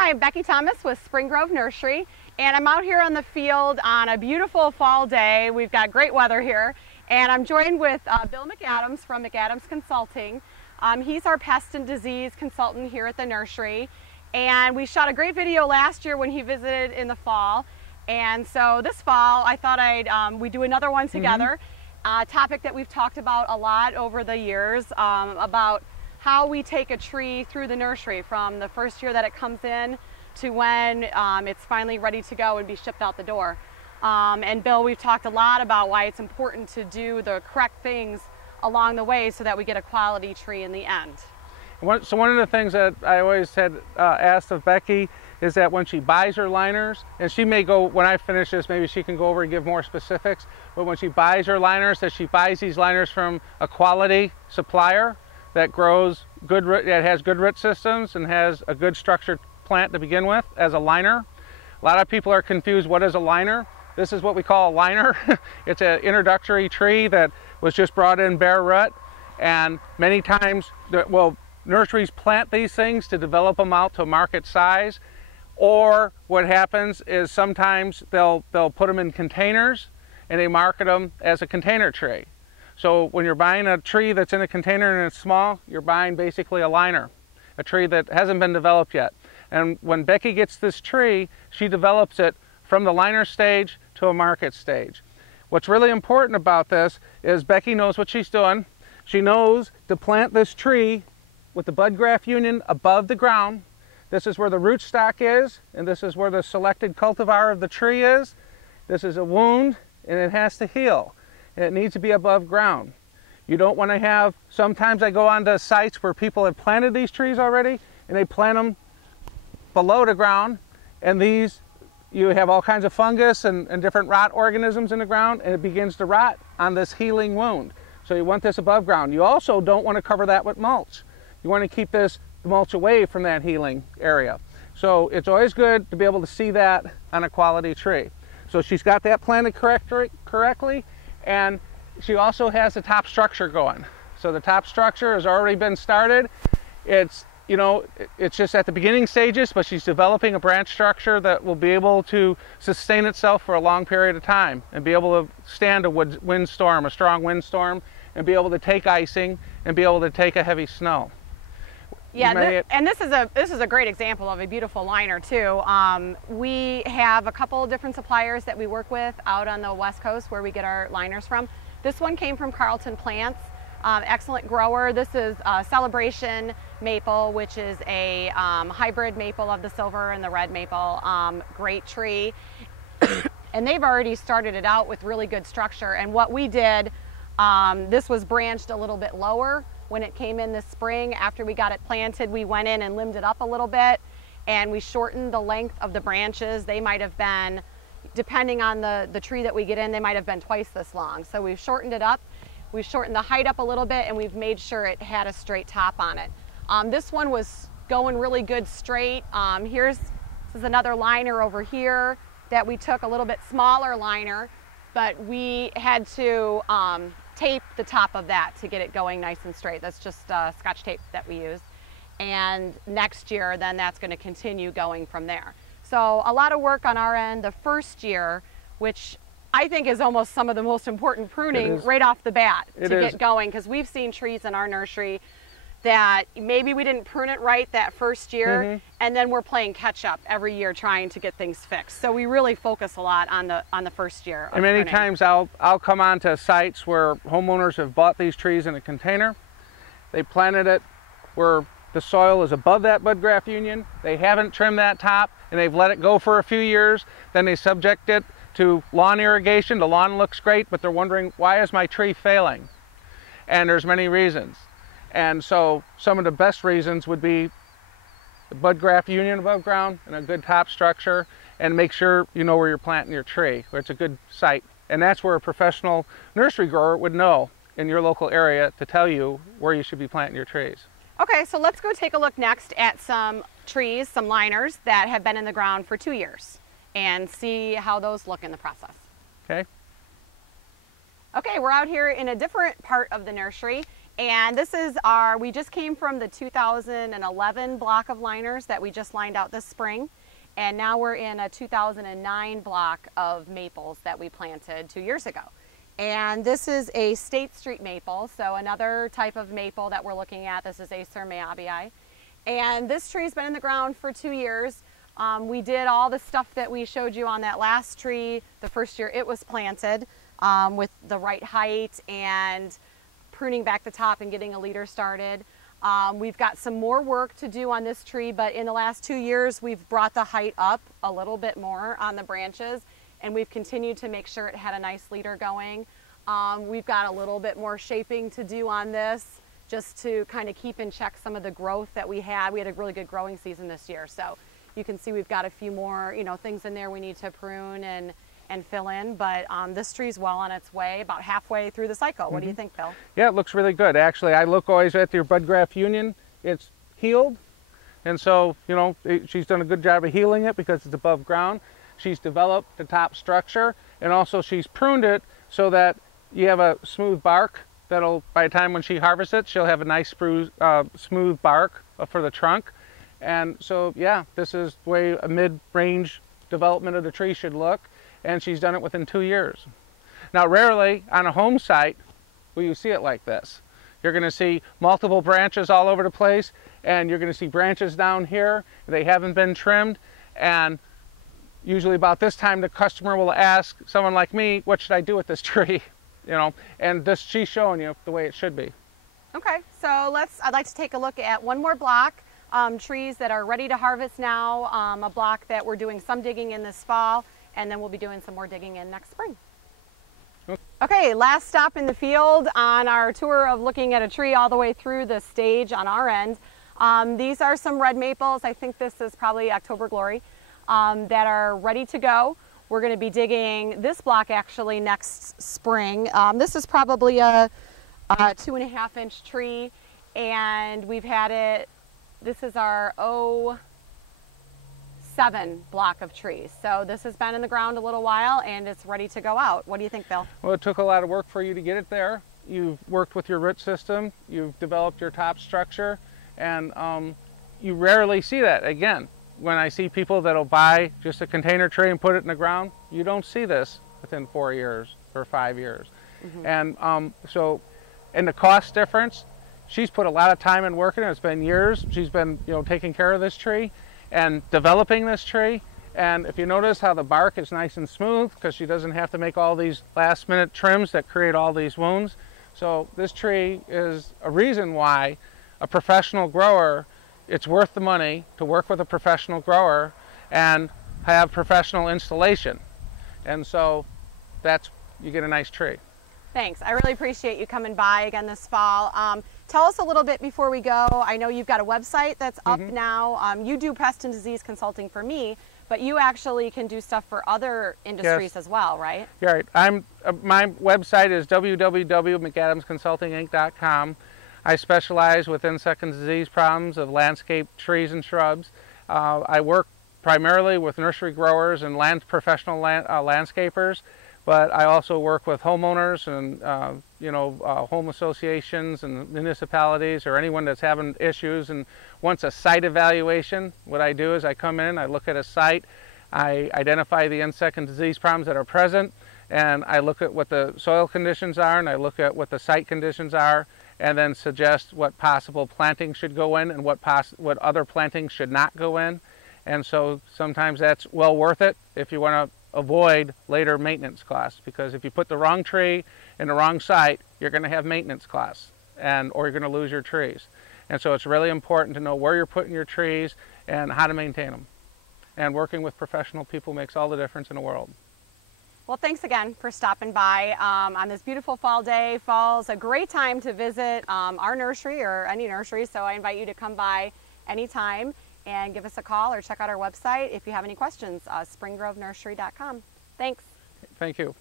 Hi, I'm Becky Thomas with Spring Grove Nursery, and I'm out here on the field on a beautiful fall day. We've got great weather here, and I'm joined with Bill McAdams from McAdams Consulting. He's our pest and disease consultant here at the nursery, and we shot a great video last year when he visited in the fall, and so this fall I thought we'd do another one together. A topic that we've talked about a lot over the years, about how we take a tree through the nursery from the first year that it comes in to when it's finally ready to go and be shipped out the door. And Bill, we've talked a lot about why it's important to do the correct things along the way so that we get a quality tree in the end. So one of the things that I always had asked of Becky is that when she buys her liners, and she may go, when I finish this, maybe she can go over and give more specifics, but when she buys her liners, that she buys these liners from a quality supplier that grows good, that has good root systems and has a good structured plant to begin with as a liner. A lot of people are confused, what is a liner? This is what we call a liner. It's an introductory tree that was just brought in bare root, and many times, nurseries plant these things to develop them out to market size, or what happens is sometimes they'll put them in containers and they market them as a container tree. So when you're buying a tree that's in a container and it's small, you're buying basically a liner, a tree that hasn't been developed yet. And when Becky gets this tree, she develops it from the liner stage to a market stage. What's really important about this is Becky knows what she's doing. She knows to plant this tree with the bud graft union above the ground. This is where the rootstock is, and this is where the selected cultivar of the tree is. This is a wound, and it has to heal. And it needs to be above ground. You don't want to have, sometimes I go onto sites where people have planted these trees already, and they plant them below the ground, and these, you have all kinds of fungus and different rot organisms in the ground, and it begins to rot on this healing wound. So you want this above ground. You also don't want to cover that with mulch. You want to keep this mulch away from that healing area. So it's always good to be able to see that on a quality tree. So she's got that planted correctly, and she also has the top structure going. So the top structure has already been started. It's, it's just at the beginning stages, but she's developing a branch structure that will be able to sustain itself for a long period of time and be able to stand a windstorm, a strong windstorm, and be able to take icing and be able to take a heavy snow. Yeah, and this is a great example of a beautiful liner too. We have a couple of different suppliers that we work with out on the West Coast where we get our liners from. This one came from Carlton Plants, excellent grower. This is Celebration Maple, which is a hybrid maple of the silver and the red maple. Great tree, and they've already started it out with really good structure. And what we did, this was branched a little bit lower. When it came in this spring, after we got it planted, we went in and limbed it up a little bit, and we shortened the length of the branches. They might have been, depending on the tree that we get in, they might have been twice this long. So we've shortened it up, we've shortened the height up a little bit, and we've made sure it had a straight top on it. This one was going really good straight. This is another liner over here that we took, a little bit smaller liner, but we had to tape the top of that to get it going nice and straight. That's just Scotch tape that we use. And next year, then that's going to continue going from there. So a lot of work on our end the first year, which I think is almost some of the most important pruning right off the bat to get going, because we've seen trees in our nursery that maybe we didn't prune it right that first year, and then we're playing catch up every year trying to get things fixed. So we really focus a lot on the first year. And many times I'll come onto sites where homeowners have bought these trees in a container. They planted it where the soil is above that bud graft union. They haven't trimmed that top, and they've let it go for a few years. Then they subject it to lawn irrigation. The lawn looks great, but they're wondering, why is my tree failing? And there's many reasons. And so some of the best reasons would be the bud graft union above ground and a good top structure, and make sure you know where you're planting your tree, where it's a good site. And that's where a professional nursery grower would know in your local area to tell you where you should be planting your trees. Okay, so let's go take a look next at some trees, some liners that have been in the ground for 2 years, and see how those look in the process. Okay. Okay, we're out here in a different part of the nursery, and this is we just came from the 2011 block of liners that we just lined out this spring, and now we're in a 2009 block of maples that we planted 2 years ago. And this is a State Street maple, so another type of maple that we're looking at. This is Acer mayabii. And this tree's been in the ground for 2 years. We did all the stuff that we showed you on that last tree the first year it was planted, with the right height and pruning back the top and getting a leader started. We've got some more work to do on this tree, but in the last 2 years we've brought the height up a little bit more on the branches, and we've continued to make sure it had a nice leader going. We've got a little bit more shaping to do on this, just to kind of keep in check some of the growth that we had. We had a really good growing season this year, so you can see we've got a few more, things in there we need to prune and fill in, but this tree's well on its way, about halfway through the cycle. What do you think, Bill? Yeah, it looks really good. Actually, I look always at your bud graft union. It's healed, and so, she's done a good job of healing it because it's above ground. She's developed the top structure, and also she's pruned it so that you have a smooth bark that'll, by the time when she harvests it, she'll have a nice smooth bark for the trunk. And so, yeah, this is the way a mid-range development of the tree should look, and she's done it within 2 years. Now, rarely on a home site will you see it like this. You're going to see multiple branches all over the place, and you're going to see branches down here. They haven't been trimmed, and usually about this time the customer will ask someone like me, what should I do with this tree? And she's showing you the way it should be. Okay, so I'd like to take a look at one more block. Trees that are ready to harvest now, a block that we're doing some digging in this fall, and then we'll be doing some more digging in next spring. Okay, last stop in the field on our tour of looking at a tree all the way through the stage on our end. These are some red maples. I think this is probably October Glory, that are ready to go. We're going to be digging this block actually next spring. This is probably a 2.5-inch tree, and we've had it. This is our 07 block of trees. So this has been in the ground a little while, and it's ready to go out. What do you think, Bill? Well, it took a lot of work for you to get it there. You've worked with your root system, you've developed your top structure, and you rarely see that. Again, when I see people that'll buy just a container tree and put it in the ground, you don't see this within 4 years or 5 years. And and the cost difference, she's put a lot of time and work in it. It's been years. She's been, taking care of this tree and developing this tree. And if you notice how the bark is nice and smooth, because she doesn't have to make all these last-minute trims that create all these wounds. So this tree is a reason why a professional grower, it's worth the money to work with a professional grower and have professional installation. And so you get a nice tree. Thanks. I really appreciate you coming by again this fall. Tell us a little bit before we go. I know you've got a website that's up now. You do pest and disease consulting for me, but you actually can do stuff for other industries as well, right? Yeah, right. My website is www.mcadamsconsultinginc.com. I specialize with insect and disease problems of landscape trees and shrubs. I work primarily with nursery growers and professional landscapers. But I also work with homeowners and home associations and municipalities or anyone that's having issues and wants a site evaluation. What I do is I come in, I look at a site, I identify the insect and disease problems that are present, and I look at what the soil conditions are, and I look at what the site conditions are, and then suggest what possible planting should go in and what other plantings should not go in. And so sometimes that's well worth it if you want to avoid later maintenance costs, because if you put the wrong tree in the wrong site, you're going to have maintenance costs or you're going to lose your trees. And so it's really important to know where you're putting your trees and how to maintain them. And working with professional people makes all the difference in the world. Well, thanks again for stopping by on this beautiful fall day. Fall's a great time to visit our nursery or any nursery, so I invite you to come by anytime and give us a call or check out our website if you have any questions, springgrovenursery.com. Thanks. Thank you.